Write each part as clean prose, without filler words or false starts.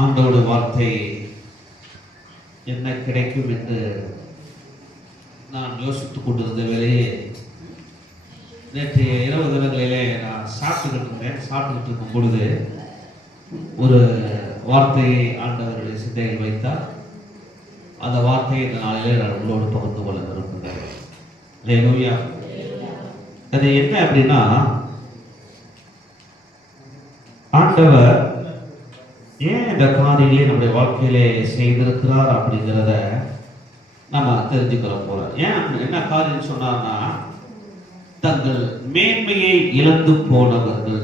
ஆண்டவருடைய வார்த்தை என்ன கிடைக்கும் என்று நான் யோசித்துக் கொண்டிருந்த வேலையே நேற்று இரவு தினங்களிலே நான் சாப்பிட்டுக்கிட்டு இருக்கும் பொழுது ஒரு வார்த்தையை ஆண்டவருடைய சிந்தையில் வைத்தார். அந்த வார்த்தையை இந்த நாளிலே நான் உங்களோடு பகிர்ந்து கொள்ள விரும்புகிறேன். அல்லேலூயா. அது என்ன அப்படின்னா, ஆண்டவர் ஏன் இந்த காரியங்களை நம்முடைய வாழ்க்கையிலே செய்திருக்கிறார் அப்படிங்கிறத நம்ம தெரிஞ்சுக்கிறோம் போல. ஏன் என்ன காரியம் சொன்னார்னா, தங்கள் மேன்மையை இழந்து போனவர்கள்,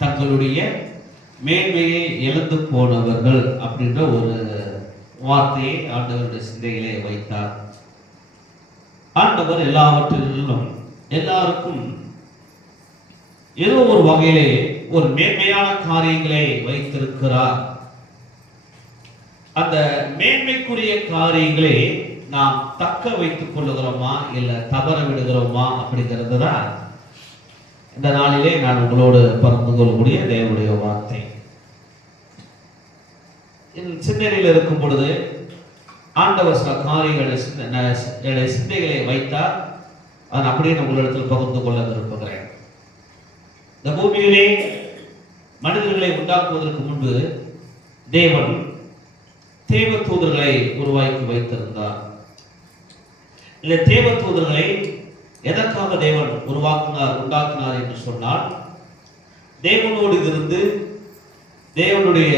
தங்களுடைய மேன்மையை இழந்து போனவர்கள் அப்படின்ற ஒரு வார்த்தையை ஆண்டவருடைய சிந்தையிலே வைத்தார். ஆண்டவர் எல்லாவற்றிலும் எல்லாருக்கும் ஏதோ ஒரு வகையிலே ஒரு மேன்மையான காரியங்களை வைத்திருக்கிறார். அந்த மேன்மைக்குரிய காரியங்களை நாம் தக்க வைத்துக் கொள்ளுகிறோமா இல்ல தவற விடுகிறோமா அப்படிங்கிறது தான் இந்த நாளிலே நான் உங்களோடு பகிர்ந்து கொள்ளக்கூடிய தேவனுடைய வார்த்தை. சிந்தனையில் இருக்கும் பொழுது ஆண்டவர் சில காரியங்களை சிந்தைகளை வைத்தார். அதை அப்படியே நான் உங்களிடத்தில் பகிர்ந்து கொள்ள விரும்புகிறேன். இந்த பூமியிலே மனிதர்களை உண்டாக்குவதற்கு முன்பு தேவன் தேவ தூதர்களை உருவாக்கி வைத்திருந்தார். இந்த தேவ தூதர்களை எதற்காக தேவன் உண்டாக்கினார் என்று சொன்னால், தேவனோடு இருந்து தேவனுடைய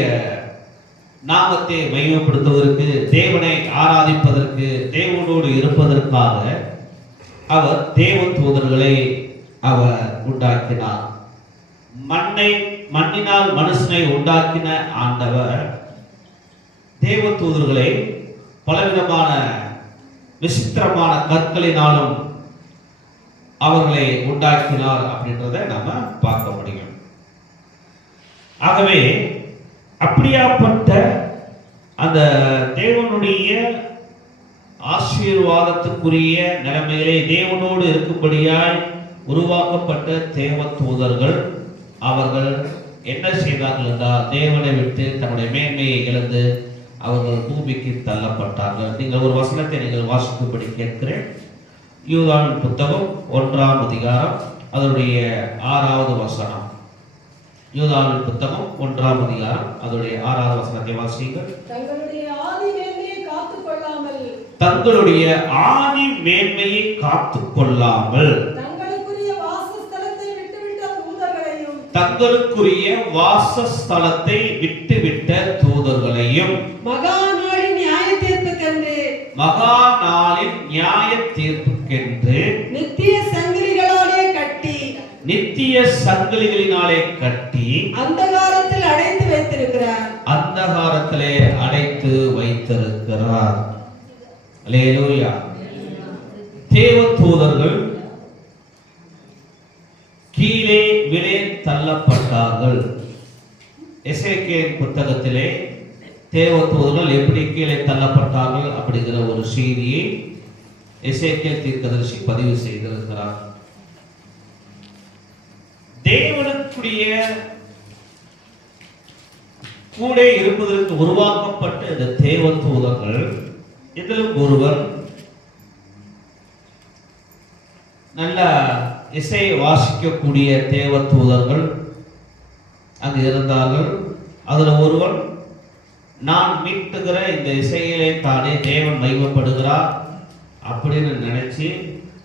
நாமத்தை மகிமைப்படுத்துவதற்கு, தேவனை ஆராதிப்பதற்கு, தேவனோடு இருப்பதற்காக அவர் தேவ தூதர்களை அவர் உண்டாக்கினார். மண்ணினால் மனுஷனை உண்டாக்கின ஆண்டவர் தேவ தூதர்களை பலவிதமான விசித்திரமான கற்களினாலும் அவர்களை உண்டாக்கினார் அப்படின்றத நாம பார்க்க முடியும். ஆகவே அப்படியாப்பட்ட அந்த தேவனுடைய ஆசீர்வாதத்துக்குரிய நிலைமைகளை தேவனோடு இருக்கும்படியாய் உருவாக்கப்பட்ட தேவ தூதர்கள் அவர்கள் என்ன செய்தார்கள் என்றால், தேவனை விட்டு தன்னுடைய மேன்மையை இழந்து அவர்கள் பூமிக்கு தள்ளப்பட்டார்கள். நீங்கள் ஒரு வசனத்தை நீங்கள் வாசிக்கும்படி கேட்கிறேன். யூதாவின் புத்தகம் 1ஆம் அதிகாரம் அதனுடைய 6வது வசனம். யூதாவின் புத்தகம் 1ஆம் அதிகாரம் அதனுடைய 6வது வசனத்தை வாசியுங்கள். தங்களுடைய ஆதி மேன்மையை காத்துக் கொள்ளாமல் தங்களுக்குரிய வாசஸ்தலத்தை விட்டுவிட்ட தூதர்களையும் மகா நாளின் நியாய தீர்ப்புக்கென்று நித்திய சங்கிலிகளினாலே கட்டி அந்தகாரத்திலே அடைத்து வைத்திருக்கிறார். அல்லேலூயா. தேவ தூதர்கள் கீழே விழே தள்ளப்பட்டார்கள். எசேக்கியேல் புத்தகத்திலே தேவ தூதர்கள் எப்படி கீழே தள்ளப்பட்டார்கள் அப்படிங்கிற ஒரு செய்தியை எசேக்கியேல் தீர்க்கதரிசி பதிவு செய்திருக்கிறார். தேவனுடைய கூட இருப்பதற்கு உருவாக்கப்பட்ட இந்த தேவ தூதர்கள், இதிலும் ஒருவர் நல்ல இசை வாசிக்கக்கூடிய தேவ தூதர்கள் அங்கு இருந்தார்கள். அதுல ஒருவன், நான் மீட்டுகிற இந்த இசையிலே தானே தேவன் மகிமைப்படுகிறார் அப்படின்னு நினைச்சு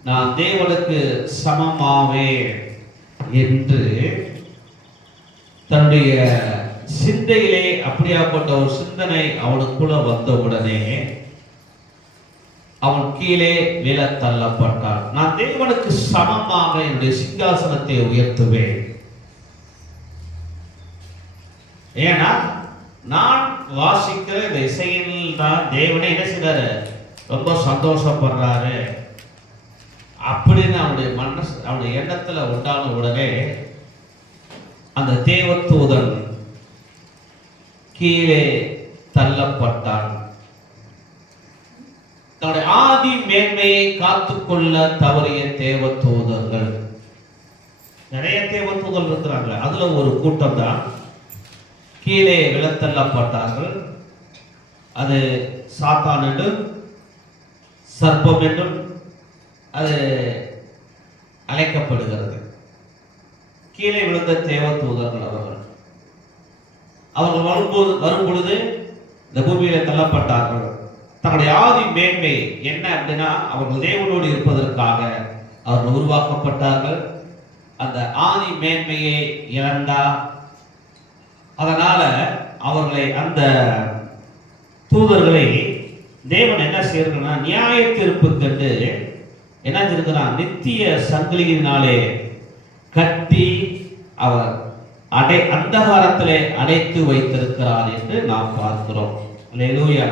நான் தேவனுக்கு சமமாவே என்று தன்னுடைய சிந்தையிலே அப்படியாப்பட்ட ஒரு சிந்தனை அவனுக்குள்ள வந்தவுடனே அவன் கீழே விழ தள்ளப்பட்டான். நான் தேவனுக்கு சமமாக என்னுடைய சிங்காசனத்தை உயர்த்துவேன். ஏன்னா நான் வாசிக்கிற இந்த இசையில் தான் தேவனே என்ன செய்றாரு, ரொம்ப சந்தோஷப்படுறாரு அப்படின்னு அவனுடைய எண்ணத்துல உண்டான உடனே அந்த தேவதூதன் கீழே தள்ளப்பட்டான். தன்னுடைய ஆதி மேன்மையை காத்துக்கொள்ள தவறிய தேவ தூதர்கள், நிறைய தேவ தூதர்கள் இருக்கிறாங்க. அதுல ஒரு கூட்டம் தான் கீழே விழத்தள்ளப்பட்டார்கள். அது சாத்தான் என்றும் சர்ப்பம் என்றும் அது அழைக்கப்படுகிறது. கீழே விழுந்த தேவதூதர்கள் அவர்கள் வரும் பொழுது இந்த பூமியில தள்ளப்பட்டார்கள். தங்களுடைய ஆதி மேன்மை என்ன அப்படின்னா, அவர்கள் தேவனோடு இருப்பதற்காக அவர்கள் உருவாக்கப்பட்டார்கள். அந்த ஆதி மேன்மையை இழந்தார். அதனால அவர்களை, அந்த தூதர்களை தேவன் என்ன செய்யறதுன்னா, நியாய தீர்ப்பு கண்டு என்ன செய்யறான், நித்திய சங்கிலியினாலே கட்டி அவர் அந்தகாரத்திலே அடைத்து வைத்திருக்கிறார் என்று நாம் பார்க்கிறோம். அல்லேலூயா.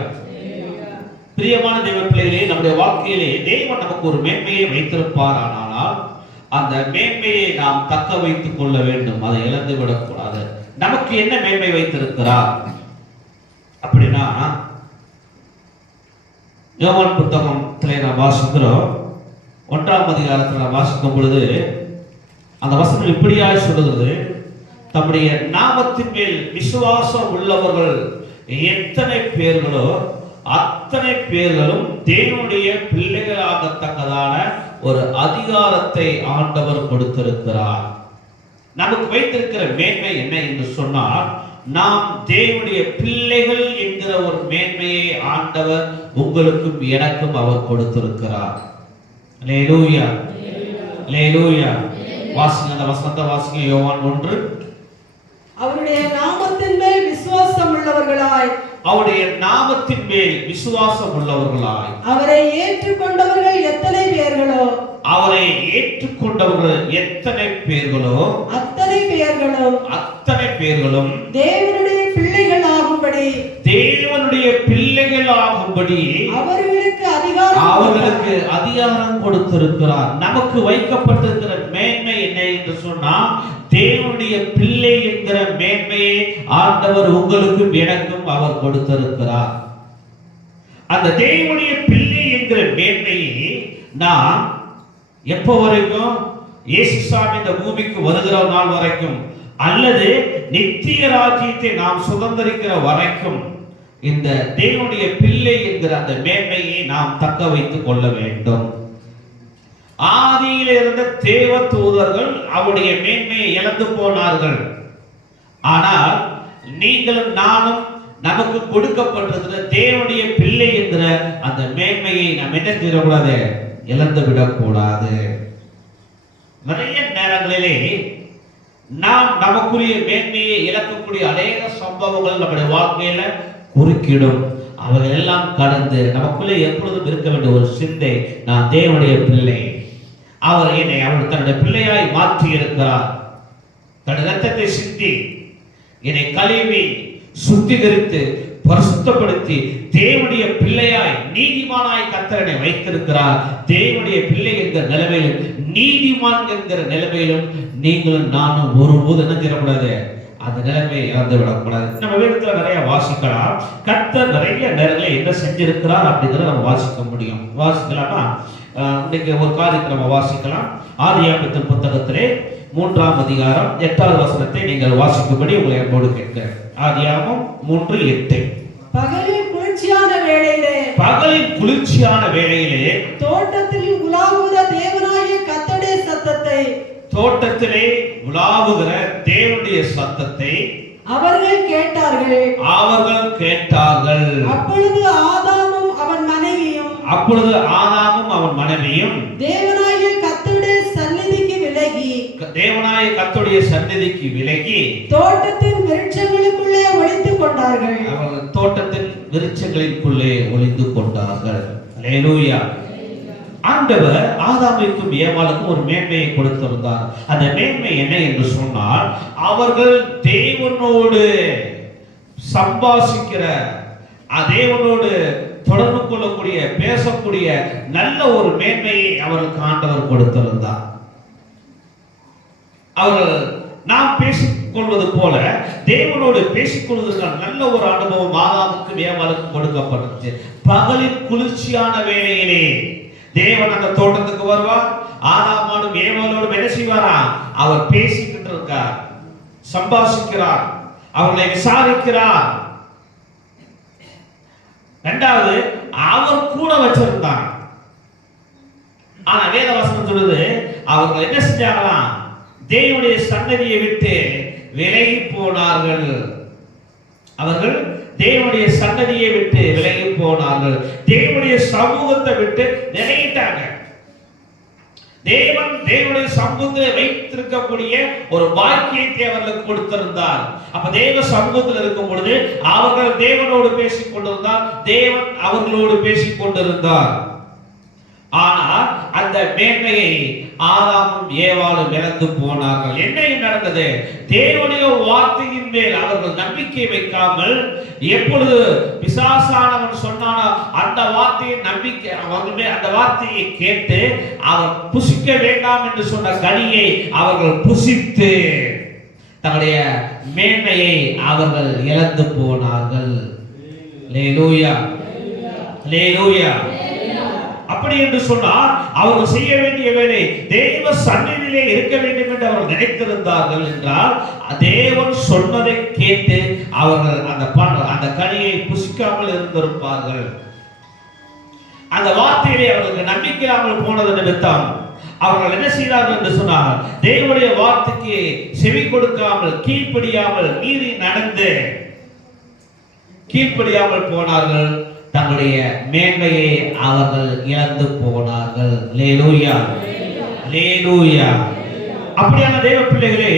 பிரியமான தேவ பிள்ளைகளே, நம்முடைய வாழ்க்கையிலே தேவன் நமக்கு ஒரு மேன்மையை வைத்திருப்பார். ஆனால் அந்த மேன்மையை நாம் தக்க வைத்துக் கொள்ள வேண்டும், அதை இழந்து விடக்கூடாது. நமக்கு என்ன மேன்மை வைத்திருக்கிறார் அப்படின்னா, யோவான் புத்தகத்திலே நாம் வாசிக்கிறோம். 1ஆம் அதிகாரத்தில் நாம் வாசிக்கும் பொழுது அந்த வசனம் இப்படியாய் சொல்லுகிறது, தம்முடைய நாமத்தின் மேல் விசுவாசம் உள்ளவர்கள் எத்தனை பேர்களோ அத்தனை பேர்களும் தேவனுடைய பிள்ளைகளாகத்தக்கதான ஒரு அதிகாரத்தை ஆண்டவர் கொடுத்திருக்கிறார். நமக்கு வைத்திருக்கிற மேன்மை என்ன என்று சொன்னால், நாம் தேவனுடைய பிள்ளைகள் என்கிற ஒரு மேன்மையை ஆண்டவர் உங்களுக்கும் எனக்கும் அவர் கொடுத்திருக்கிறார். அல்லேலூயா, அல்லேலூயா. வாசிங்க, அந்த வசனத்தை வாசிங்க. யோவான் 1. அவருடைய நாமத்தின் மேல் விசுவாசம் உள்ளவர்களாய், அவருடைய நாமத்தின் மேல் விசுவாசம் உள்ளவர்களாய், அவரை ஏற்றுக்கொண்டவர்கள் எத்தனை பேர்களோ, அவரை ஏற்றுக்கொண்டவர்கள் எத்தனை பேர்களோ அத்தனை பேர்களும் தேவனுடைய பிள்ளைகளாகும்படி அவர்களுக்கு அதிகாரம் கொடுத்திருக்கிறார். நமக்கு வைக்கப்பட்டிருக்கிற மேன்மை என்ன என்று சொன்னால், தேவனுடைய பிள்ளை என்கிற மேன்மையை ஆண்டவர் உங்களுக்கும் எனக்கும் அவர் கொடுத்திருக்கிறார். அந்த தேவனுடைய பிள்ளை என்கிற மேன்மையை நாம் எப்போ வரைக்கும், இயேசுசாமி இந்த பூமிக்கு வருகிற நாள் வரைக்கும், அல்லது நித்திய ராஜ்யத்தை நாம் சுதந்திரிக்கிற வரைக்கும் இந்த தேவனுடைய பிள்ளை என்கிற அந்த மேன்மையை நாம் தக்க வைத்துக் கொள்ள வேண்டும். ஆதியில் இருந்த தேவ தூதர்கள் அவருடைய மேன்மையை இழந்து போனார்கள். ஆனால் நீங்களும் நானும் நமக்கு கொடுக்கப்பட்டிருக்கிற தேவனுடைய பிள்ளை என்கிற அந்த மேன்மையை நாம் என்ன செய்யக்கூடாது, இழந்து விடக்கூடாது. நிறைய நேரங்களிலே நாம் நமக்குரிய மேன்மையை இழக்கக்கூடிய அநேக சம்பவங்கள் நம்முடைய வாழ்க்கையில குறுக்கிடும். அவைகள் எல்லாம் கடந்து நமக்குள்ளே எப்பொழுதும் இருக்க வேண்டிய ஒரு சிந்தை, நான் தேவனுடைய பிள்ளை, அவர் என்னை அவர் தன்னுடைய பிள்ளையாய் மாற்றி இருக்கிறார். தன்னுடைய ரத்தத்தை சிந்தி என்னை கழுவி சுத்திகரித்து பரிசுத்தப்படுத்தி தேவனுடைய பிள்ளையாய் நீதிமானாய் கர்த்தர் வைத்திருக்கிறார். தேவனுடைய பிள்ளை என்கிற நிலைமையிலும் நீதிமான் என்கிற நிலைமையிலும் நீங்களும் நானும் ஒருபோது என்ன செய்யக்கூடாது, அந்த நிலைமையை இழந்து விடக்கூடாது. நம்ம வேதத்துல நிறைய வாசிக்கலாம். கர்த்தர் நிறைய நேரங்களில் என்ன செஞ்சிருக்கிறார் அப்படிங்கிறத நம்ம வாசிக்க முடியும். வாசிக்கலாமா? இன்னைக்கு ஒரு காரியத்தை நம்ம வாசிக்கலாம். ஆதியாகமத்தின் புத்தகத்திலே 3ஆம் அதிகாரம் 8வது வசனத்தை நீங்கள் வாசிக்கும்படி உங்களை அன்போடு கேட்கிறேன். ஆதியாகமம் 3:8. பகலின் குளிர்ச்சியான வேளையிலே தோட்டத்திலே உலாவுகிற தேவனாகிய கர்த்தருடைய சத்தத்தை, தோட்டத்திலே உலாவுகிற தேவனுடைய சத்தத்தை அவர்கள் கேட்டார்கள். அப்பொழுது ஆதாமும் அவன் மனைவியும் தேவனாகிய கர்த்தருடைய சந்நிதிக்கு விலகி தோட்டத்தின் விருட்சங்களுக்குள்ளே ஒளித்துக் கொண்டார்கள். அவர்கள் தோட்டத்தின் விருட்சங்களுக்குள்ளே ஒளிந்து கொண்டார்கள். அல்லேலூயா. ஆண்டவர் ஆதாமுக்கும் ஏவாளுக்கும் ஒரு மேன்மையை கொடுத்திருந்தார். அந்த மேன்மை என்ன என்று சொன்னால், அவர்கள் தேவனோடு சம்பாஷிக்கிற, தேவனோடு தொடர்பு கொள்ளக்கூடிய, பேசக்கூடிய நல்ல ஒரு மேன்மையை அவர்களுக்கு ஆண்டவர் கொடுத்திருந்தார். அவர்கள் நாம் பேசிக்கொள்வது போல தேவனோடு பேசிக்கொள்வதற்கான நல்ல ஒரு அனுபவம் ஆதாமுக்கும் ஏவாளுக்கும் கொடுக்கப்பட்டுச்சு. பகலின் குளிர்ச்சியான வேளையிலே தேவன் அந்த தோட்டத்துக்கு வருவார். ஆதாமோடும் ஏவாளோடும் என்ன செய்வாரா, அவர் பேசிக்கிட்டு இருக்கார், சம்பாஷிக்கிறார். அவர்களை விசாரிக்கிறார். இரண்டாவது, அவர் கூட வச்சிருந்தார். ஆனா வேதவசனம் சொல்லுது, அவர்கள் என்ன செஞ்சாங்களாம்? தேவனுடைய சன்னதியை விட்டு விலகி போனார்கள். அவர்கள் தேவனுடைய சன்னதியை விட்டு விலகி போனார்கள். தேவனுடைய சமூகத்தை விட்டு விலகிட்டாங்க. தேவன் தேவனுடைய சமூகத்தில் வைத்திருக்கக்கூடிய ஒரு பாக்கியத்தை அவர்களுக்கு கொடுத்திருந்தார். அப்ப தேவ சமூகத்தில் இருக்கும் பொழுது அவர்கள் தேவனோடு பேசிக் கொண்டிருந்தார், தேவன் அவர்களோடு பேசிக் கொண்டிருந்தார். ஆனால் அந்த மேன்மையை ஆதாமும் ஏவாளும் இழந்து போனார்கள். என்ன நடந்தது? தேவனுடைய வார்த்தையின் மேல் அவர்கள் நம்பிக்கை வைக்காமல், எப்பொழுது பிசாசானவன் சொன்னானோ அந்த வார்த்தையை நம்பிக்கை அவர்கள் அந்த வார்த்தையை கேட்டு அவர் புசிக்க வேண்டாம் என்று சொன்ன கனியை அவர்கள் புசித்து தன்னுடைய மேன்மையை அவர்கள் இழந்து போனார்கள். அல்லேலூயா, அல்லேலூயா. அப்படி என்று சொன்னால் அவர்கள் செய்ய வேண்டிய வேலை தேவ சந்நிதியிலே இருக்க வேண்டும் என்று அவர்கள் நினைத்திருந்தார்கள் என்றால், தேவன் சொன்னதை கேட்டு அவர்கள் அந்த கனியை புசிக்காமல் இருந்திருப்பார்கள். அந்த வார்த்தையிலே அவர்களுக்கு நம்பிக்கையாமல் போனது நிமித்தம் அவர்கள் என்ன செய்தார்கள் என்று சொன்னால், தேவனுடைய வார்த்தைக்கு செவி கொடுக்காமல், கீழ்ப்படியாமல், மீறி நடந்து கீழ்ப்படியாமல் போனார்கள். தங்களுடைய மேன்மையை அவர்கள் இழந்து போனார்கள். அல்லேலூயா, அல்லேலூயா. அப்படியான தேவ பிள்ளைகளே,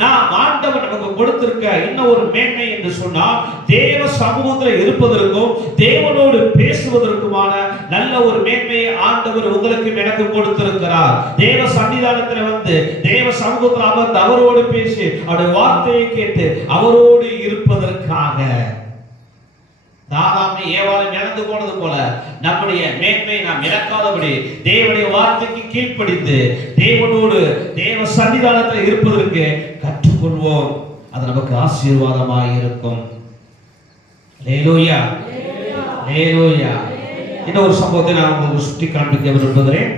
நாம் ஆண்டவர் நமக்கு கொடுத்திருக்க இன்னும் ஒரு மேன்மை என்று சொன்னால், தேவ சமூகத்தில் இருப்பதற்கும் தேவனோடு பேசுவதற்குமான நல்ல ஒரு மேன்மையை ஆண்டவர் உங்களுக்கு எனக்கு கொடுத்திருக்கிறார். தேவ சன்னிதானத்தில் வந்து தேவ சமூகத்தில் அமர்ந்து அவரோடு பேசி அவருடைய வார்த்தையை கேட்டு அவரோடு இருப்பதற்காக ஆதாமும் ஏவாளும் இழந்து போனது போல நம்முடைய மேன்மை நாம் இழக்காதபடி தேவனுடைய வார்த்தைக்கு கீழ்ப்படிந்து தேவனோடு தேவ சன்னிதானத்தில் இருப்பதற்கு கற்றுக்கொள்வோம். அது நமக்கு ஆசீர்வாதமாக இருக்கும். அல்லேலூயா, அல்லேலூயா. இன்னொரு சம்பவத்தை நான் உங்களுக்கு சுட்டி காண்பிக்க விரும்புகிறேன்.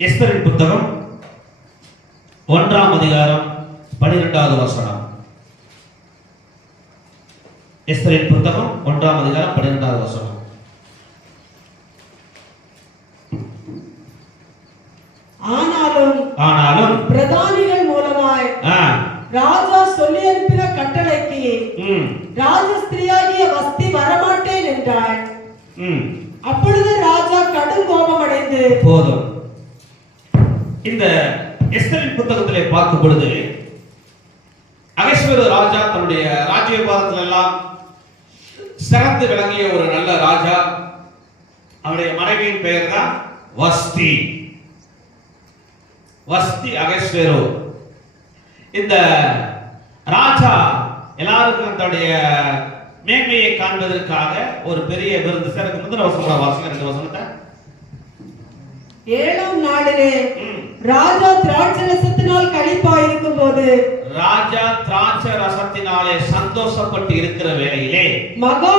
எஸ்தரின் புத்தகம் 1ஆம் அதிகாரம் 12வது வசனம். எஸ்தரின் புத்தகம் 1ஆம் அதிகாரம் 12வது வசனம். ஆனாலும் பிரதானிகள் மூலமாய் ராஜா சொல்லி அனுப்பின கட்டளைக்கு ராஜஸ்திரியாகிய வஸ்தி வரமாட்டேன் என்றாள். அப்பொழுது ராஜா கடும் கோபமடைந்து போதும். இந்த எஸ்தரின் புத்தகத்திலே பார்க்கும் பொழுது அகஸ்வேரு ராஜா தன்னுடைய ராஜ்யபாரத்தில் எல்லாம் சிறந்து விளங்கிய ஒரு நல்ல ராஜா. அவருடைய மனைவியின் பெயர் தான் வஸ்தி. வஸ்தி அகஸ்வேரு. இந்த ராஜா எல்லாருக்கும் தன்னுடைய மேன்மையை காண்பதற்காக ஒரு பெரிய விருந்து. எனக்கு முந்தின வசனம் வாசிக்க 2 வசனத்தை. 7ஆம் நாளிலே ராஜா திராட்சை ரசத்தினால் களிப்பாயிருக்கும் போது, ராஜா திராட்சை ரசத்தினாலே சந்தோஷப்பட்டு இருக்கிற வேளையிலே மகா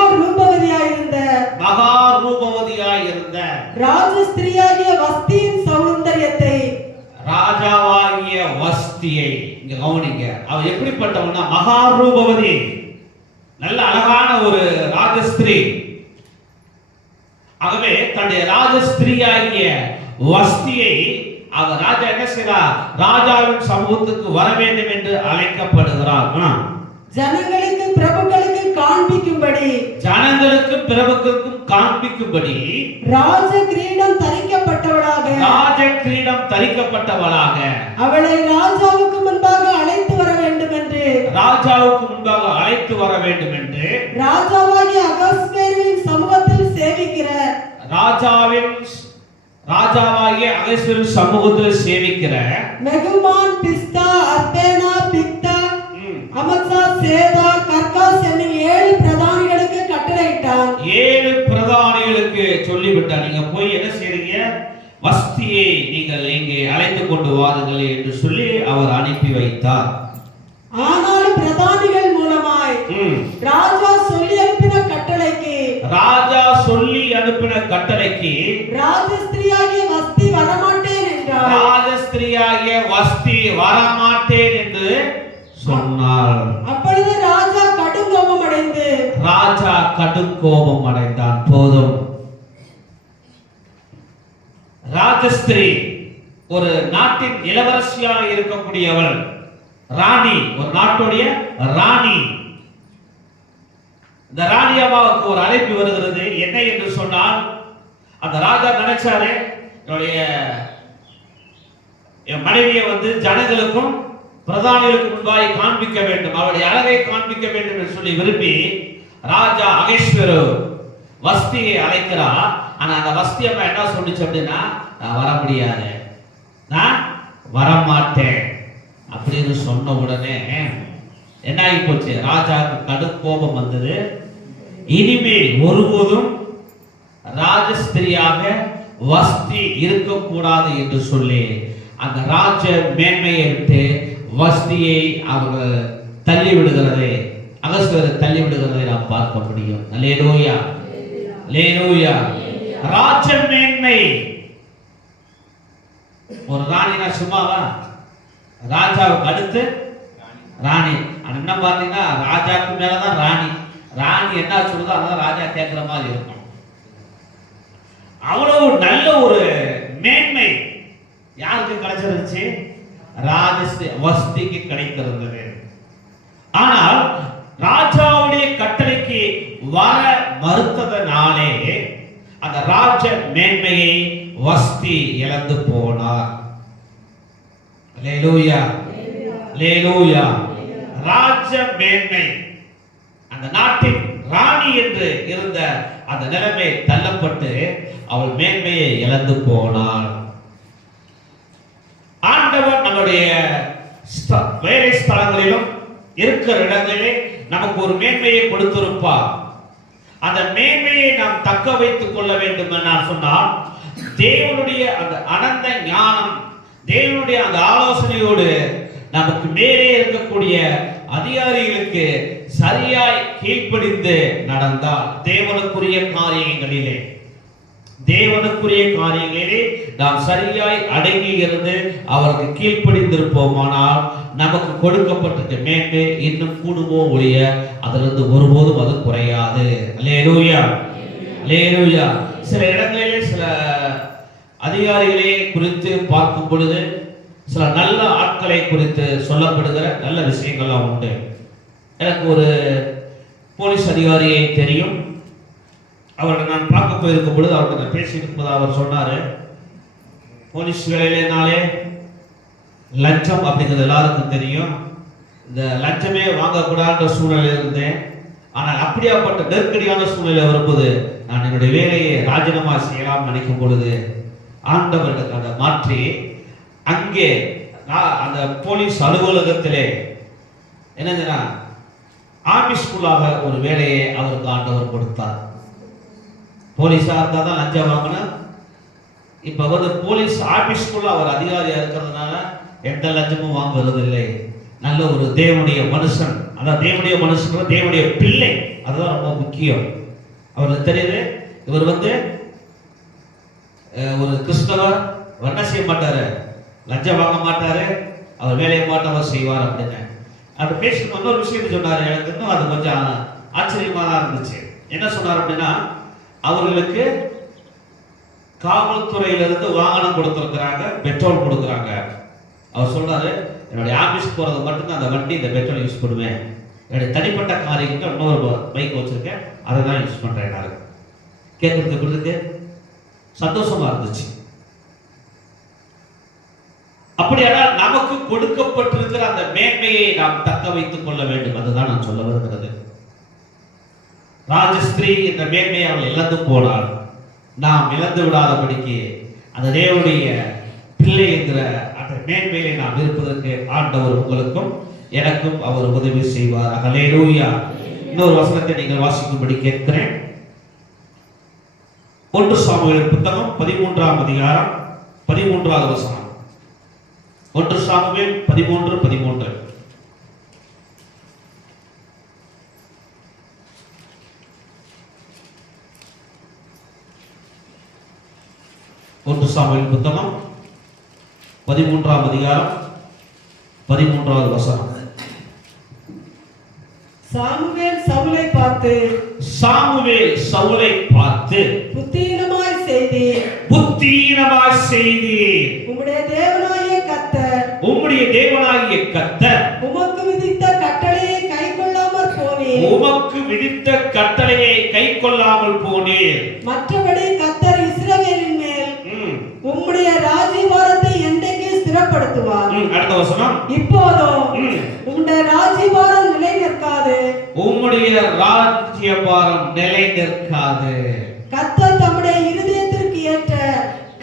ரூபவதியாயிருந்த ராஜஸ்திரியாகிய வஸ்தியின் சௌந்தரியத்தை, ராஜாவாகிய வஸ்தியை இங்க கவனிங்க. அவ எப்படிப்பட்டவனா? மகா ரூபவதி, நல்ல அழகான ஒரு ராஜஸ்திரி. ஆகவே தன்னுடைய ராஜஸ்திரியாகிய வஸ்தியை அவர் ராஜா என்ன செய்தார்? ராஜாவின் சமூகத்துக்கு வர வேண்டும் என்று அழைக்கப்படுகிறார். ஜனங்களுக்கு பிரபுக்களுக்கு காண்பிக்கும்படி, ஜனங்களுக்கு பிரபுக்களுக்கும் காண்பிக்கும்படி ராஜ கிரீடம் தரிக்கப்பட்டவளாக அவளை ராஜாவுக்கு முன்பாக அழைத்து வர வேண்டும் என்று ராஜாவாகிய அகஸ்வேருவின் சமூகத்தில் சேவிக்கிற ராஜாவாகிய அகஸ்வேருவின் சமூகத்தில் சேவிக்கிற மெகுமான், பிஸ்தா, அர்பேனா, பிக்தா, அமத்சா, சேதா, கர்காஸ் என்னும் 7 பிரதானிகளுக்கு கட்டளையிட்டார். 7 பிரதானிகளுக்கு சொல்லிவிட்டார், நீங்க போய் என்ன செய்றீங்க? வஸ்தியை நீங்கள் இங்கே அழைத்து கொண்டு வாருங்கள் என்று சொல்லி அவர் அனுப்பி வைத்தார். ஆனாலும் பிரதானிகள் மூலமாய் ராஜா சொல்லி அனுப்பின கட்டளைக்கு ராஜஸ்திரியாகிய வஸ்தி வரமாட்டேன் என்றாள். சொன்னாள். ராஜஸ்திரியாகிய வஸ்தி வரமாட்டேன் என்று சொன்னாள். அப்பொழுது ராஜா கடும் கோபம் அடைந்து ராஜா கடும் கோபம் அடைந்தான். போதும். ராஜஸ்திரி ஒரு நாட்டின் இளவரசியாக இருக்கக்கூடியவள், ராணி, ஒரு நாட்டுடைய ராணி. இந்த ராணி அம்மாவுக்கு ஒரு அழைப்பு வருகிறது. என்ன என்று சொன்னால், அந்த ராஜா நினைச்சாரு, என் மனைவியை ஜனங்களுக்கும் பிரதானிகளுக்கு முன்பாய் காண்பிக்க வேண்டும், அவருடைய அழகை காண்பிக்க வேண்டும் என்று சொல்லி விரும்பி ராஜா அகேஸ்வரு வஸ்தியை அழைக்கிறார். ஆனா அந்த வஸ்தி அம்மா என்ன சொல்லிச்சு அப்படின்னா, நான் வர முடியாது, நான் வரமாட்டேன் அப்படின்னு சொன்ன உடனே என்ன ஆகி போச்சு? ராஜாவுக்கு கடும் கோபம் வந்தது. இனிமேல் ஒருபோதும் ராஜஸ்திரியாக வஸ்தி இருக்கக்கூடாது என்று சொல்லி அந்த ராஜ மேன்மையை விட்டு வஸ்தியை அவர்கள் தள்ளி விடுகிறதை, அகஸ்வரை தள்ளி விடுகிறதை நாம் பார்க்க முடியும். அல்லேலூயா, அல்லேலூயா. ராஜ மேன்மை. ஒரு ராணினா சும்மாவா? ராஜாவுக்கு அடுத்து ராணி. என்ன பார்த்தீங்கன்னா ராஜாவுக்கு மேலதான் ராணி. ராணி என்ன சொல்றதோ அதான் ராஜா கேட்கிற மாதிரி இருக்கும். அவ்வளவு நல்ல ஒரு மேன்மை யாருக்கு கிடைச்சிருந்துச்சு? வஸ்திக்கு கிடைத்திருந்தது. ஆனால் ராஜாவுடைய கட்டளைக்கு வர மறுத்ததனாலே அந்த ராஜ மேன்மையை வஸ்தி இழந்து போனார். அல்லேலூயா, அல்லேலூயா. ராஜ மேன்மை, அந்த நாட்டின் ராணி என்று இருந்த அந்த நிலைமை தள்ளப்பட்டு அவள் மேன்மையை இழந்து போனாள். ஆண்டவர் நம்முடைய வேலை ஸ்தலங்களிலும் இருக்கிற இடங்களிலே நமக்கு ஒரு மேன்மையை கொடுத்திருப்பார். அந்த மேன்மையை நாம் தக்க வைத்துக் கொள்ள வேண்டும் என சொன்னால், தேவனுடைய அந்த அனந்த ஞானம், தேவனுடைய அந்த ஆலோசனையோடு நமக்கு மேலே இருக்கக்கூடிய அதிகாரிகளுக்கு சரியாய் கீழ்ப்படிந்து நடந்தால், தேவனுக்குரிய காரியங்களிலே நாம் சரியாய் அடங்கி இருந்து அவருக்கு கீழ்ப்படிந்திருப்போமானால் நமக்கு கொடுக்கப்பட்டிருக்க மேன்மை இன்னும் கூடுமோ ஒழிய அதிலிருந்து ஒருபோதும் அது குறையாது. அல்லேலூயா, அல்லேலூயா. சில இடங்களிலே சில அதிகாரிகளை குறித்து பார்க்கும் பொழுது சில நல்ல ஆட்களை குறித்து சொல்லப்படுகிற நல்ல விஷயங்கள்லாம் உண்டு. எனக்கு ஒரு போலீஸ் அதிகாரியை தெரியும். அவரை நான் பார்க்க போயிருக்கும் பொழுது அவர்கிட்ட நான் பேசியிருக்கும் போது அவர் சொன்னாரு, போலீஸ் வேலையினாலே லஞ்சம் அப்படிங்கிறது எல்லாருக்கும் தெரியும். இந்த லஞ்சமே வாங்கக்கூடாத சூழ்நிலை இருந்தேன். ஆனால் அப்படியாப்பட்ட நெருக்கடியான சூழ்நிலை வரும்போது நான் என்னுடைய வேலையை ராஜினாமா செய்யலாம் நினைக்கும் பொழுது ஆண்டவர்களுக்கு அதை மாற்றி அங்கே அந்த போலீஸ் அலுவலகத்திலே என்னதுன்னா ஆபீஸ்குள்ளாக ஒரு வேலையை அவருக்கு ஆண்டவர் கொடுத்தார். போலீஸா இருந்தா தான் லஞ்சம் வாங்கணும். இப்ப போலீஸ் ஆபீஸ்குள்ள அவர் அதிகாரியா இருக்கிறதுனால எந்த லஞ்சமும் வாங்குவது இல்லை. நல்ல ஒரு தேவனுடைய மனுஷன், அதான் தேவனுடைய மனுஷன், தேவனுடைய பிள்ளை, அதுதான் ரொம்ப முக்கியம். அவருக்கு தெரியுது இவர் ஒரு கிறிஸ்தவர், என்ன செய்ய மாட்டாரு, லஞ்சம் வாங்க மாட்டாரு, அவர் வேலையை மாட்டவர் செய்வார் அப்படின்னு. அது பேசி இன்னொரு விஷயத்தை சொன்னாரு. எனக்கு இன்னும் அது கொஞ்சம் ஆச்சரியமா தான் இருந்துச்சு. என்ன சொன்னார் அப்படின்னா, அவர்களுக்கு காவல்துறையிலிருந்து வாகனம் கொடுத்துருக்கிறாங்க, பெட்ரோல் கொடுக்குறாங்க. அவர் சொல்றாரு, என்னுடைய ஆபீஸ் போறது மட்டும்தான் அந்த வண்டி, இந்த பெட்ரோல் யூஸ் பண்ணுவேன். என்னுடைய தனிப்பட்ட காரியத்துக்கு இன்னொரு பைக் வச்சிருக்கேன், அதை தான் யூஸ் பண்றேன். நான் கேட்கறதுக்கு சந்தோஷமா இருந்துச்சு. அப்படியானால் நமக்கு கொடுக்கப்பட்டிருக்கிற அந்த மேன்மையை நாம் தக்க வைத்துக் கொள்ள வேண்டும். அதுதான் நான் சொல்ல வருகிறது. ராஜஸ்திரீ என்ற மேன்மையை அவள் இழந்து போனாள். நாம் இழந்து விடாதபடிக்கு அந்த தேவனுடைய பிள்ளை என்கிற அந்த மேன்மையை நாம் இருப்பதற்கு ஆண்டவர் உங்களுக்கும் எனக்கும் அவர் உதவி செய்வார். அல்லேலூயா. இன்னொரு வசனத்தை நீங்கள் வாசிக்கும்படி கேட்கிறேன். 1 சாமுவேல் புத்தகம் 13ஆம் அதிகாரம் 13வது வசனம். 1 சாமுவேல் 13:13. சாமுவேல் புத்தகம் 13ஆம் அதிகாரம் 13வது வசனம். சாமுவேல் சவுலை பார்த்து, சாமுவேல் சவுலை பார்த்து, புத்தீனமாய் செய்தீர், புத்தீனமாய் செய்தீர். உம்முடைய தேவனாகிய கர்த்தர் உம்முடைய தேவனாகிய கர்த்தர் உமக்கு விதித்த கட்டளையை கைக்கொள்ளாமற் போனீர். உமக்கு விதித்த கட்டளையை கைக்கொள்ளாமல் போனீர். மற்றபடி கர்த்தர் இஸ்ரவேலின் மேல் ம், உம்முடைய ராஜ்யபாரத்தை என்றைக்கு ஸ்திரப்படுத்துவார். அடுத்த வசனம். இப்போதோ ம், உம்முடைய ராஜ்யபாரம் நிலை நிற்காது. உம்முடைய ராஜ்யபாரம் நிலை நிற்காது. கர்த்தர் தம்முடைய இருதயத்திற்கு ஏற்ற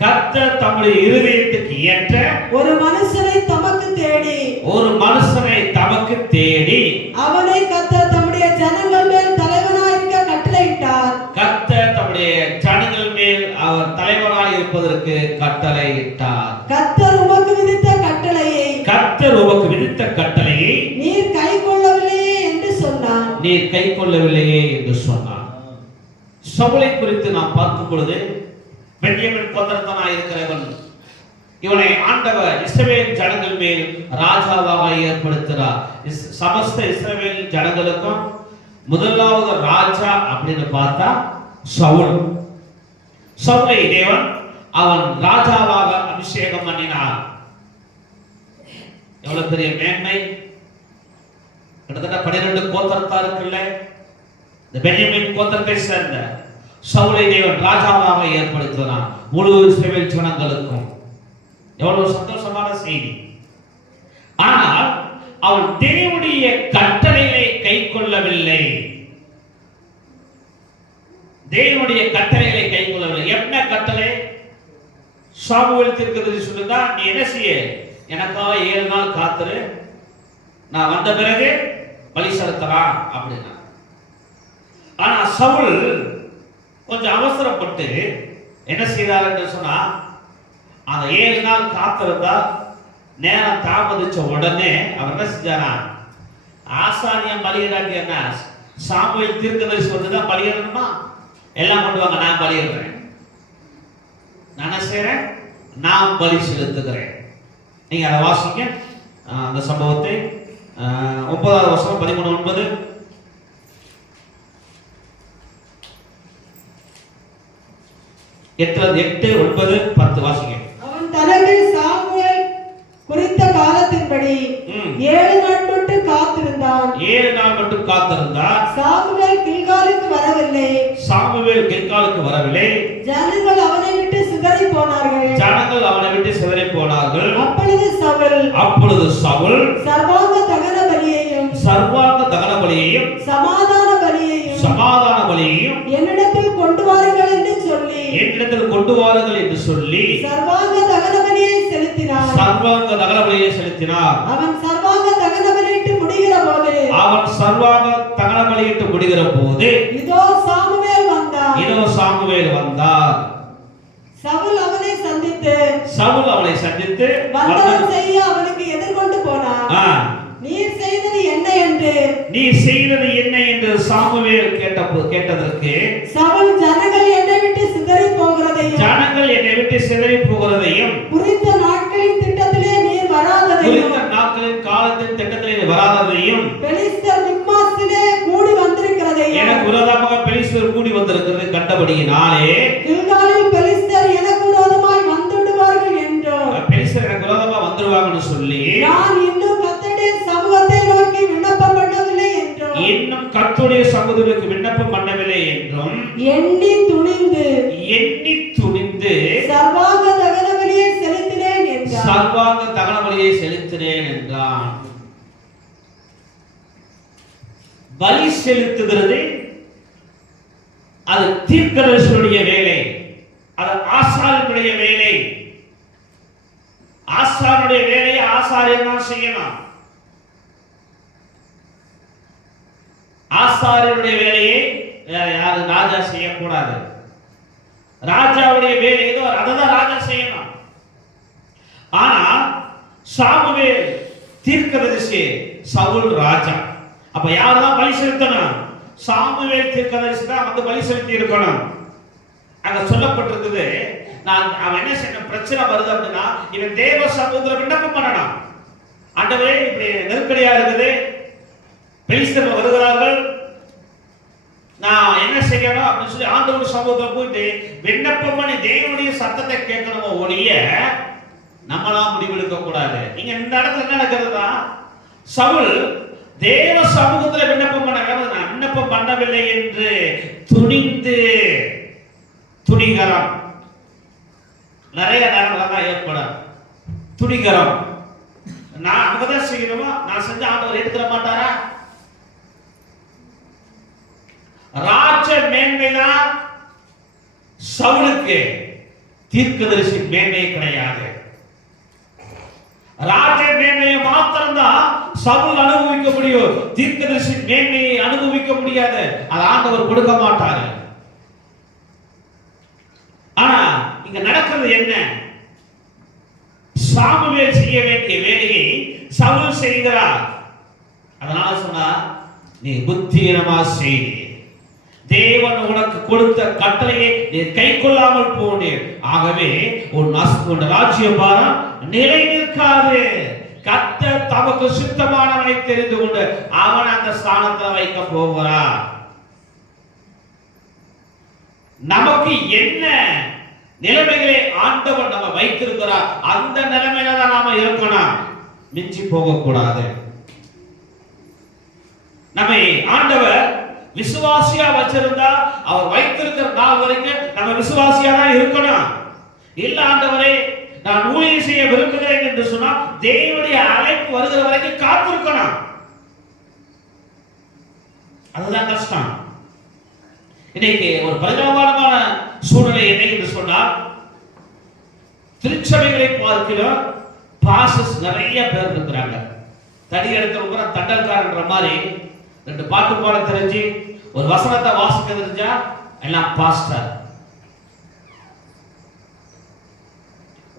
கர்த்தர் தம்முடைய இருதயத்துக்கு ஏற்ற ஒரு மனுஷனை தமக்கு தேடி, ஒரு மனுஷனை தமக்கு தேடி, அவனை கர்த்தர் தம்முடைய ஜனங்கள் மேல் தலைவனாயிருக்க கட்டளையிட்டார். கர்த்தர் தம்முடைய ஜனங்கள் மேல் அவர் தலைவராய் இருப்பதற்கு கட்டளையிட்டார். கர்த்தர் உமக்கு விதித்த கட்டளையை கர்த்தர் உமக்கு விதித்த கட்டளையை நீர் கைக்கொள்ளவில்லையே என்று சொன்னார். நீர் கைக்கொள்ளவில்லையே என்று சொன்னார். சவுலை குறித்து நாம் பார்க்கும் பொழுது, பென்யமீன் கோத்திரத்தனாய் இருக்கிறவன், இவனை ஆண்டவர் இஸ்ரவேல் ஜனங்கள் மேல் ராஜாவாக ஏற்படுத்துகிறார். சமஸ்த இஸ்ரவேல் ஜனங்களுக்கும் முதலாவது ராஜா அப்படின்னு பார்த்தா சவுல். சவுலை தேவன் அவன் ராஜாவாக அபிஷேகம் பண்ணினார். எவ்வளவு பெரிய மேன்மை! கிட்டத்தட்ட 12 கோத்திரத்தாருக்குள்ள இந்த பென்யமீன் கோத்திரத்தை சேர்ந்த சவுலை தேவன் ராஜாவாக ஏற்படுத்தினார் முழு இஸ்ரவேல் ஜனங்களுக்கும். எவ்வளவு சந்தோஷமான செய்தி! ஆனால் அவன் தேவனுடைய கட்டளைகளை கைக்கொள்ளவில்லை. தேவனுடைய கட்டளைகளை கைக்கொள்ளவில்லை. என்ன கட்டளை? சாமுவேல் தீர்க்கதரிசி சொல்லுதா, நீ என்ன செய்ய, எனக்காக 7 நாள் காத்துரு, நான் வந்த பிறகு பலி செலுத்தலாம் அப்படின்னா. ஆனா சவுல் கொஞ்சம் அவசரப்பட்டு என்ன செய்தார் என்று சொன்னா, அந்த 7 நாள் காத்திருந்தா நேரம் தாமதிச்ச உடனே அவர் என்ன செஞ்சாரா, ஆசாரியம் பலியிடாட்டி என்ன, சாமுவேல் தீர்க்கதரிசி வந்துதான் பலியிடணுமா, எல்லாம் கொண்டு வாங்க, நான் பலியிடுறேன், நான் என்ன செய்யறேன், நான் பலி செலுத்துகிறேன். நீங்க அதை வாசிங்க அந்த சம்பவத்தை. 9வது வசனம் 13:9. 8, 9, 10 வாசிங்க. அவன் தனக்கு சாமுவேல் குறித்த காலத்தின்படி 7 நாள் மட்டும் காத்திருந்தான். 7 நாள் மட்டும் காத்திருந்தார். சாமுவேல் கில்காலுக்கு வரவில்லை. சாமுவேல் கில்காலுக்கு வரவில்லை. ஜனங்கள் அவனை விட்டு சிதறி போனார்கள். ஜனங்கள் அவனை விட்டு சிதறி போனார்கள். அப்பொழுது சவுல் சர்வாங்க தகன பலியையும் சமாதான பலியையும் என்னிடத்தில் கொண்டு வாருங்கள் என்று சொல்லி சர்வாங்க தகன பலியை செலுத்தினார். அவன் சர்வாங்க தகன பலியிட்டு முடிகிற போது இதோ சாமுவேல் வந்தார். சவுல் அவனை சந்தித்து வந்தனம் செய்ய அவனுக்கு எதிர்கொண்டு போனார். நீர் செய்தது என்ன என்று சாமுவேல் கேட்டதற்கு, சவுல் ஜனங்கள் என்னை விட்டு சிதறி போகிறதையும் குறித்த நாட்களின் திட்டத்திலே நீர் வராததையும் காலத்தின் திட்டத்திலே வராததையும் பெலிஸ்தர் மிக்மாசிலே கூடி வந்திருக்கிறதையும் எனக்கு விரோதமாக பெலிஸ்தர் கூடி வந்திருக்கிறது கண்டபடியினாலே கில்காலில் பெலிஸ்தர் எனக்கு விரோதமாய் வந்துடுவார்கள் என்றும், பெலிஸ்தர் எனக்கு விரோதமாக வந்துடுவாங்கன்னு சொல்லி நான் இன்னும் கர்த்தருடைய சமூகத்தை நோக்கி விண்ணப்பம் பண்ணவில்லை என்றும், இன்னும் கர்த்தருடைய சமூகத்துக்கு விண்ணப்பம் பண்ணவில்லை என்றும் எண்ணி துணிந்து சர்வாங்க தகன பலியை செலுத்தினேன் என்றான். பலி செலுத்துகிறது அது தீர்க்கதரிசியுடைய வேலை, அது ஆசாரியனுடைய வேலை. ஆசாரியனுடைய வேலையை ஆசாரியன் தான் செய்யணும். ஆசாரியனுடைய வேலையை யாரு ராஜா செய்யக்கூடாது. ராஜாவுடைய வேலை ஏதோ அதான் ராஜா செய்யணும். ஆனா சாமுவேல் தீர்க்கதரிசி, சவுல் ராஜா. அப்ப யாருதான் பலி செலுத்தணும்? சாமுவேல் தீர்க்கதரிசி தான் வந்து பலி செலுத்தி இருக்கணும். அங்க சொல்லப்பட்டிருக்குது, அவன் என்ன செய்யணும், பிரச்சனை வருது அப்படின்னா இவன் தேவ சமூகத்துல விண்ணப்பம் பண்ணணும். ஆண்டவரே இப்படி நெருக்கடியா இருக்குது, பெலிஸ்தர்கள் வருகிறார்கள், நான் என்ன செய்யணும் அப்படின்னு சொல்லி ஆண்டவர் சமூகத்துல போயிட்டு விண்ணப்பம் பண்ணி தேவனுடைய சத்தத்தை கேட்கணுமோ ஒழிய நம்மளாம் முடிவெடுக்க கூடாது. நீங்க இந்த இடத்துல என்ன நடக்கிறதுனா, சவுல் தேவ சமூகத்துல விண்ணப்பம் பண்ண, நான் விண்ணப்பம் பண்ணவில்லை என்று துணிந்து, துணிகரம் நிறைய நேரங்கள் ஏற்படும். துணிகரம், நான் அவங்கதான் செய்யணுமா, நான் செஞ்ச ஆண்டவர் எடுத்துட மாட்டாரா? ராஜ மேன்மைதான் சவுலுக்கு, தீர்க்கதரிசி மேன்மை கிடையாது. ராஜ மேன்மையை மாத்திரம்தான் சவுல் அனுபவிக்க முடியும், தீர்க்கதரிசி மேன்மையை அனுபவிக்க முடியாது. அது ஆண்டவர் கொடுக்க மாட்டாரு. ஆனா இங்க நடக்கிறது என்ன, சாமுவேல் செய்ய வேண்டிய வேலையை சவுல் செய்கிறார். அதனால சொன்னா, நீ புத்திரமா செய்தி, தேவன் உனக்கு கொடுத்த கட்டளையை நீ கை கொள்ளாமல் போனீர், ஆகவே உன் ராஜ்யபாரம் நிலை நிற்காது. கர்த்தர் தமக்கு சுத்தமானவனை தெரிந்து கொண்டு அவன் அந்த ஸ்தானத்தில் வைக்க போகிறார். நமக்கு என்ன நிலைமைகளை ஆண்டவர் நம்ம வைத்திருக்கிறார், அந்த நிலைமையில தான் நாம இருக்கணும், மிஞ்சி போக கூடாது. நம்மை ஆண்டவர் விசுவாசியா வச்சிருந்தா அவர் வைத்திருக்கிற நாள் வரைக்கும் நம்ம விசுவாசியா தான் இருக்கணும். இல்ல ஆண்டவரே நான் ஊழியம் செய்ய விரும்புகிறேன் என்று சொன்னா தேவனுடைய அழைப்பு வருகிற வரைக்கும் காத்திருக்கணும். அதுதான் கஷ்டம். இன்னைக்கு ஒரு பரிதாபமான சூழ்நிலை என்ன என்று சொன்னால், திருச்சபைகளை பார்க்கிறோம், பாசஸ் நிறைய பேர் இருக்கிறாங்க. தடி எடுக்கிற தண்டல்காரன்ற மாதிரி ரெண்டு பாட்டு பாட தெரிஞ்சு ஒரு வசனத்தை வாசிக்க தெரிஞ்சா எல்லாம் பாஸ்டர்.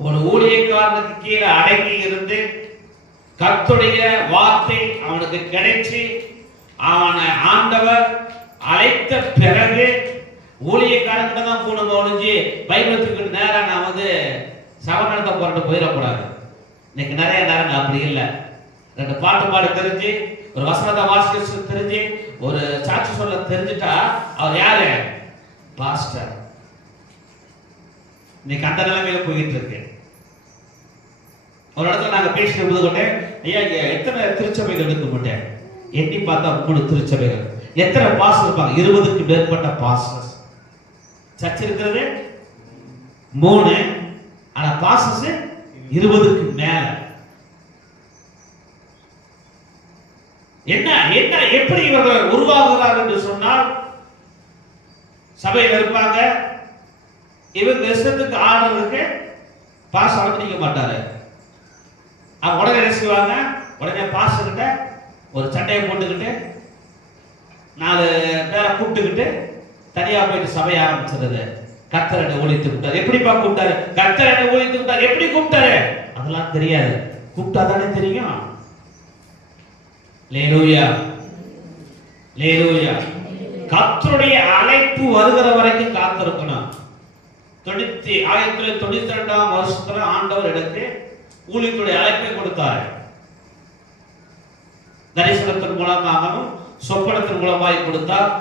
ஒரு ஊழியக்காரனுக்கு கீழே அடங்கி இருந்து கர்த்தருடைய வார்த்தை அவனுக்கு கிடைச்சி அவனை ஆண்டவர் அழைத்த பிறகு ஊழியக்காரங்கிட்ட தான் போகணும் ஒழிஞ்சு பைபிளுக்கு நேரம் நான் வந்து சபை நடத்த போறேன்னு போயிடக்கூடாது. இன்னைக்கு நிறைய நேரங்கள் அப்படி இல்லை. ரெண்டு பாட்டு பாட தெரிஞ்சு ஒரு வசனத்தை வாசிக்க தெரிஞ்சு ஒரு சாட்சி சொல்ல தெரிஞ்சுட்டா அவர் யாரு, பாஸ்டர். இன்னைக்கு அந்த நிலைமையில போயிட்டு இருக்கு. ஒரு இடத்துல நாங்க பேசிட்டு போது கொண்டே, ஐயா எத்தனை திருச்சபைகள் இருக்கு மாட்டேன், எண்ணி பார்த்தா 3 திருச்சபைகள். எத்தனை பாஸ் இருப்பாங்க, 20க்கு மேற்பட்ட பாஸ்டர்ஸ். சர்ச் இருக்கிறது 3, ஆனா பாஸ்டர்ஸ் 20க்கு மேல. என்ன என்ன எப்படி இவர்கள் உருவாகுகிறார் என்று சொன்னால், சபையில் இருப்பாங்க, இவங்க இஷ்டத்துக்கு ஆடுறதுக்கு பாஸ் அனுமதிக்க மாட்டாரு. அவங்க உடனே என்ன செய்வாங்க, உடனே பாஸ் கிட்ட ஒரு சட்டையை போட்டுக்கிட்டு 4 பேரை கூப்பிட்டுக்கிட்டு தனியா போயிட்டு சபையை ஆரம்பிச்சிருது. கர்த்தரை ஊழித்து கூப்பிட்டாரு. எப்படிப்பா கூப்பிட்டாரு, கர்த்தரை ஊழித்து கூப்பிட்டாரு. எப்படி கூப்பிட்டாரு அதெல்லாம் தெரியாது, கூப்பிட்டா தானே தெரியும். லேலூயா லேலூயா. கர்த்தருடைய அழைப்பு வருகிற வரைக்கும் காத்திருக்கணும். 1992ஆம் வருஷத்துல ஆண்டவர் எனக்கு ஊழியத்துடைய அழைப்பை கொடுத்தார். தரிசனத்தின் மூலமாகவும் சொப்பனத்தின் மூலமாய் கொடுத்தார்.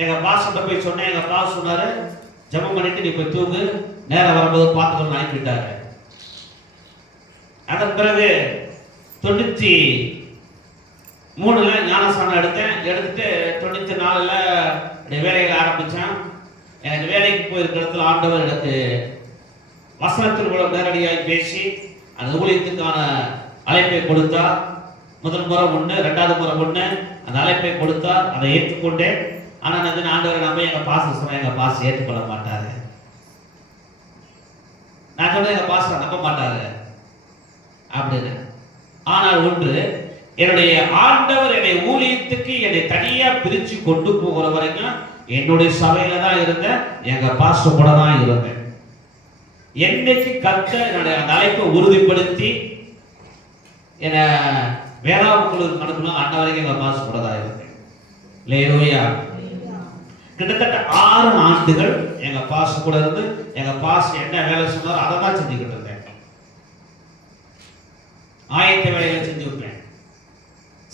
எங்க பாஸ்டர் போய் சொன்னேன். எங்க பாஸ் சொன்னாரு, ஜெபம் பண்ணிட்டு நீ போய் தூங்கு, நேரம் வரும்போது பார்த்துக்கணும் அனுப்பிட்டாரு. அதன் பிறகு 93ல ஞானஸ்தானம் எடுத்துட்டு 94ல வேலைகளை ஆரம்பிச்சேன். எனக்கு வேலைக்கு போயிருக்கிற இடத்துல ஆண்டவர் எனக்கு வசனத்தின் மூலம் நேரடியாக பேசி அந்த ஊழியத்துக்கான அழைப்பை கொடுத்தார். முதல் முறை 1, 2வது முறை 1 அந்த அழைப்பை கொடுத்தார். அதை ஏற்றுக்கொண்டேன். ஆனா நான் ஆண்டவரை நம்ப எங்க பாஸ் சொன்னேன், எங்க பாஸ் ஏற்றுக்கொள்ள மாட்டாரு. நான் சொன்னேன் எங்க பாஸ் நம்ப மாட்டாரு அப்படின்னு. ஆனால் ஒன்று, என்னுடைய ஆண்டவர் என்னை ஊழியத்துக்கு என்னை தனியா பிரிச்சு கொண்டு போகிற வரைக்கும் என்னுடைய சபையில தான் இருந்தேன், எங்க பாஸ்டர் கூட தான் இருந்தேன். என்னைக்கு கர்த்தர் என்னுடைய அந்த அழைப்பை உறுதிப்படுத்தி என்ன வேளாண் குழு அனுப்பணும், அண்ண வரைக்கும் எங்க பாஸ்டர் கூட தான் இருந்தேன். லேலூயா. கிட்டத்தட்ட 6 ஆண்டுகள் எங்க பாஸ் கூட இருந்து எங்க பாஸ் என்ன வேலை சொன்னாரோ அதை தான் செஞ்சுக்கிட்டு இருந்தேன். ஆயத்த வேலைகளை செஞ்சு வைப்பேன்.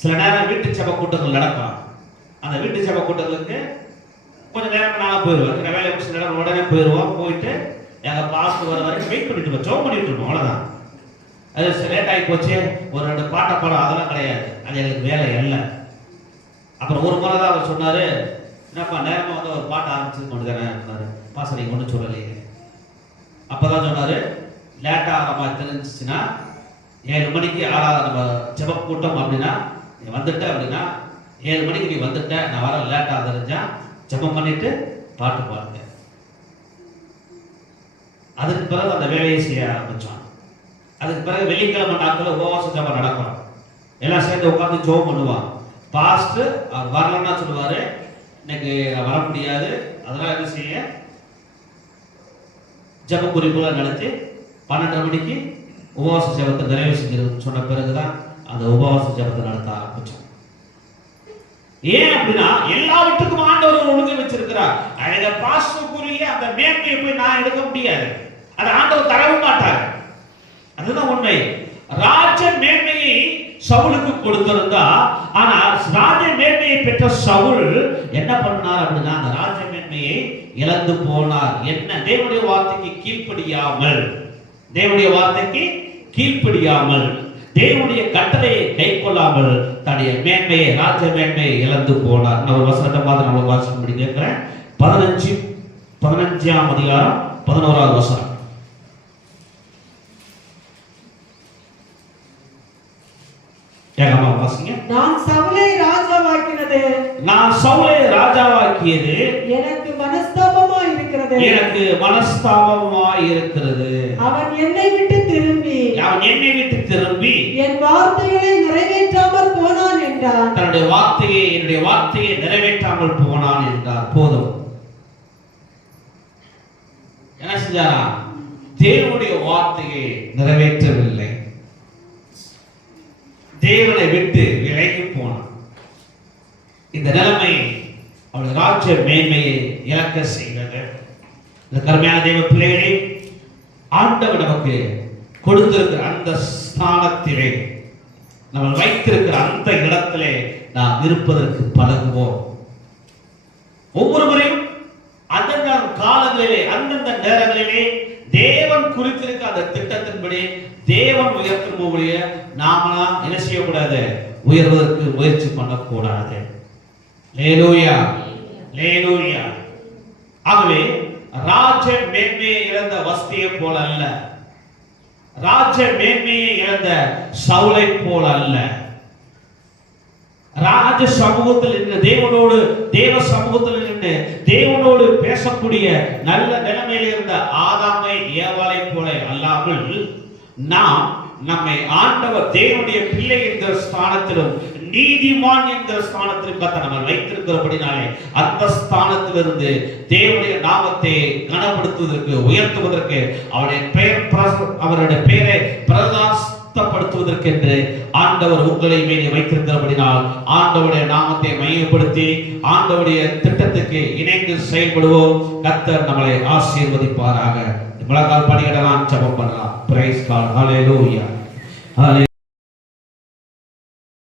சில நேரம் வீட்டு சபை கூட்டங்கள் நடக்கும். அந்த வீட்டு சபை கூட்டங்களுக்கு கொஞ்சம் நேரம் நாளாக போயிடுவேன். இந்த வேலை சில நேரம் உடனே போயிடுவோம். போயிட்டு எங்கள் பாஸ் வர வரைக்கும் வெயிட் பண்ணிட்டு இருப்போம். ஜோம் பண்ணிட்டு இருப்போம். அவ்வளோதான். அது லேட் ஆகி போச்சு, ஒரு 2 பாட்டை பாடம் அதெல்லாம் கிடையாது. அது எங்களுக்கு வேலை இல்லை. அப்புறம் ஒரு முறை தான் அவர் சொன்னார், என்னப்பா நேரமாக வந்து ஒரு பாட்டை ஆரம்பிச்சு கொண்டு தானே சொன்னார். பாஸ் நீங்கள் ஒன்றும் சொல்லலையே. அப்போ தான் சொன்னார், லேட்டாக ஆகிற மாதிரி தெரிஞ்சிச்சுன்னா 7 மணிக்கு நம்ம ஜெப கூட்டம் அப்படின்னா நீ வந்துட்ட அப்படின்னா 7 மணிக்கு நீ வந்துட்ட, நான் வர லேட்டாக தெரிஞ்சா ஜெபம் பண்ணிட்டு பாட்டு பாருங்க. அதுக்கு பிறகு அந்த வேலையை செய்ய ஆரம்பித்தான். அதுக்கு பிறகு வெள்ளிக்கிழமை நாட்கள் உபவாச ஜெபம் நடக்கும். எல்லாம் சேர்ந்து உட்காந்து ஜெபம் பண்ணுவான். பாஸ்டர் அவர் வரலன்னா சொல்லுவார், இன்னைக்கு வர முடியாது, அதெல்லாம் என்ன செய்ய ஜெப குறிப்புகளை நடத்தி 12 மணிக்கு உபவாச ஜெபத்தை நிறைவு செஞ்சிருன்னு சொன்ன பிறகுதான் அந்த உபவாச ஜெபத்தை நடத்த ஆரம்பிச்சோம். ஏன் அப்படின்னா எல்லாவற்றுக்கும் ஆண்டவர் ஒழுங்கு வச்சிருக்கிறார். அந்த பாஸ்டருக்குரிய அந்த மேன்மையை போய் நான் எடுக்க முடியாது. அதை ஆண்டவர் தரவும் மாட்டார். அதுதான் உண்மை. ராஜ மேன்மையை சவுலுக்கு கொடுத்திருந்தா, ஆனா ராஜ மேன்மையை பெற்ற சவுல் என்ன பண்ணார் அப்படின்னா அந்த ராஜ மேன்மையை இழந்து போனார். என்ன? தேவனுடைய வார்த்தைக்கு கீழ்ப்படியாமல், தேவனுடைய வார்த்தைக்கு கீழ்ப்படியாமல், தேவனுடைய கட்டளையை கை கொள்ளாமல் தன்னுடைய மேன்மையை, ராஜ மேன்மையை இழந்து போனார். நான் ஒரு வசனத்தை பார்த்து நம்ம வாசிக்கும்படி கேட்கிறேன். 15ஆம் அதிகாரம் 11வது வசனம். நான் சவுலை ராஜாவாக்கினது, நான் சவுலை ராஜாவாக்கியது எனக்கு மனஸ்தாபமாய் இருக்கிறது, எனக்கு மனஸ்தாபமாய் இருக்கிறது. அவன் என்னை விட்டு திரும்பி என் வார்த்தைகளை நிறைவேற்றாமல் போனான் என்றான். தன்னுடைய வார்த்தையை, என்னுடைய வார்த்தையை நிறைவேற்றாமல் போனான் என்றார். போதும். என்ன செஞ்சாரா? தேவனுடைய வார்த்தையை நிறைவேற்றவில்லை. தேவனை விட்டு விலகி போனான். இந்த நிலைமை அவருடைய ராஜ்ய மேன்மையை இழக்க செய்தது. இந்த கருமையான தேவ பிள்ளைகளே, ஆண்டவர் நமக்கு கொடுத்திருக்கிற அந்த ஸ்தானத்திலே, நம்ம வைத்திருக்கிற அந்த இடத்திலே நாம் இருப்பதற்கு பழகுவோம். ஒவ்வொரு முறையும் அந்தந்த காலங்களிலே, அந்தந்த நேரங்களிலே தேவன் குறித்திருக்க அந்த திட்டத்தின்படி தேவன் உயர்த்தும் நாமளா என்ன செய்யக்கூடாது? உயர்வதற்கு முயற்சி பண்ணக்கூடாது. அல்லேலூயா, அல்லேலூயா. ஆகவே ராஜ மேன்மையை இழந்த வஸ்தியை போல அல்ல, ராஜ மேன்மையை இழந்த சவுலை போல அல்ல, ராஜ சமூகத்தில் நின்று தேவனோடு, தேவ சமூகத்தில் நின்று தேவனோடு பேசக்கூடிய நல்ல நிலைமையில் இருந்த ஆதாமை ஏவாளை போல அல்லாமல், நாம் நம்மை ஆண்டவர் தேவனுடைய பிள்ளை என்கிற ஸ்தானத்திலும் நீதிமான் என்கிற ஸ்தானத்திலும் நம்ம வைத்திருக்கிறபடினாலே அந்த ஸ்தானத்திலிருந்து தேவனுடைய நாமத்தை கனப்படுத்துவதற்கு, உயர்த்துவதற்கு, அவருடைய பெயரை பிரகாசப்படுத்துவதற்கு என்று ஆண்டவர் உங்களை மீது வைத்திருக்கிறபடினால் ஆண்டவருடைய நாமத்தை மையப்படுத்தி ஆண்டவருடைய திட்டத்துக்கு இணைந்து செயல்படுவோம். கர்த்தர் நம்மளை ஆசீர்வதிப்பாராக. முழங்கால் படியிடலாம், ஜெபம் பண்ணலாம். Praise God. ஹல்லேலூயா.